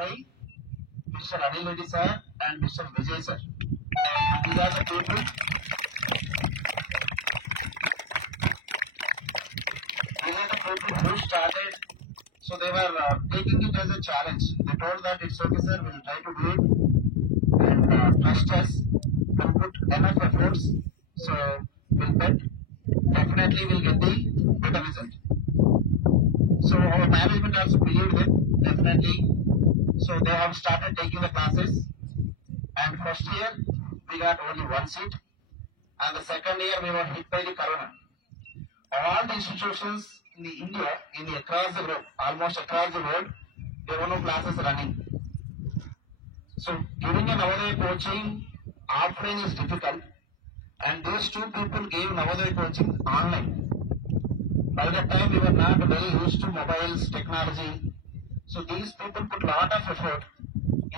by Mr. Anil Reddy sir and Mr. Vijay sir. These are the people. These are the people who started. So they were taking it as a challenge. They told that it's okay, sir. We'll try to do it, and trust us. We'll put enough efforts. So we'll bet definitely we'll get the better result. So our management also believed them definitely. So they have started taking the classes. And first year we got only one seat, and the second year we were hit by the corona. All the institutions in the India, across the globe, almost across the world, there were no classes running. So giving a Navodaya coaching offline is difficult, and these two people gave Navodaya coaching online. By that time we were not very used to mobiles technology. So these people put lot of effort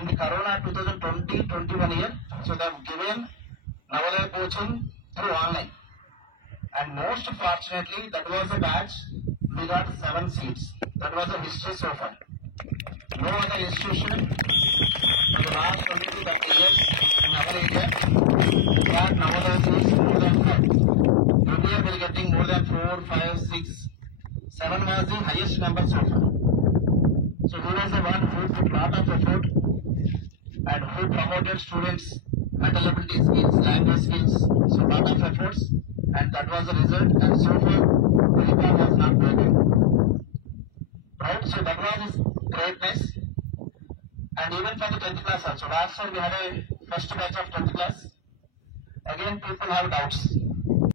in the Corona 2020-21 year. So they have given Navodaya coaching through online. And most fortunately, that was a batch, we got 7 seats. That was a history so far. No other institution for the last 20-30 years in our area got Navodaya seats more than 5. Earlier we are getting more than 4, 5, 6, 7 was the highest number so far. So he was the one who put lot of effort and who promoted students' mental ability skills, language skills, so lot of efforts, and that was the result. And so far, the record was not broken. Right? So that was his greatness. And even for the 10th class also. Last year we had a first batch of 10th class. Again, people have doubts.